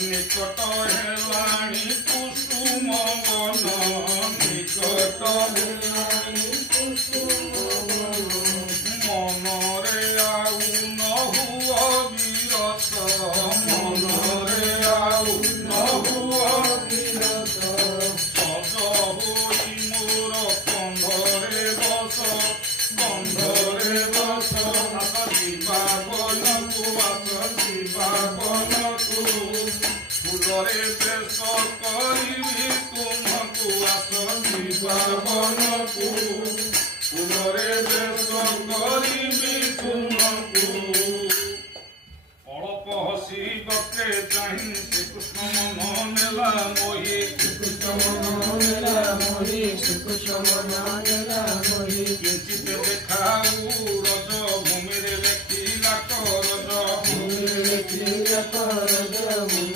ନିକଟ ହେଲାଣି କୁସୁମ ବନ ନିକଟ ହେଲାଣି କୁସୁମ ମନରେ ଆଉ ନ ହୁଅ ବିରସ ମନରେ ଆଉ ନ ହୁଅ ବିରସ ସଜ ହୋଇ ମୋର କନ୍ଧରେ ବସ ଯିବା ବନକୁ ଆସ ଯିବା ବନକୁ ଫୁଲରେ ବେଶ କରିବି ତୁମକୁ ଆସ ଯିବା ବନକୁ ଫୁଲରେ ବେଶ କରିବି ତୁମକୁ ଅଳ୍ପ ହସି ବକେ ଚାହିଁ ଶ୍ରୀକୃଷ୍ଣ ମନ ନେଲା ମୋହି ଶ୍ରୀକୃଷ୍ଣ ମନ ନେଲା ମୋହି ଶ୍ରୀକୃଷ୍ଣ ମନ ନେଲା ମୋହି କିଞ୍ଚିତ ଦେଖାଉ ରଜ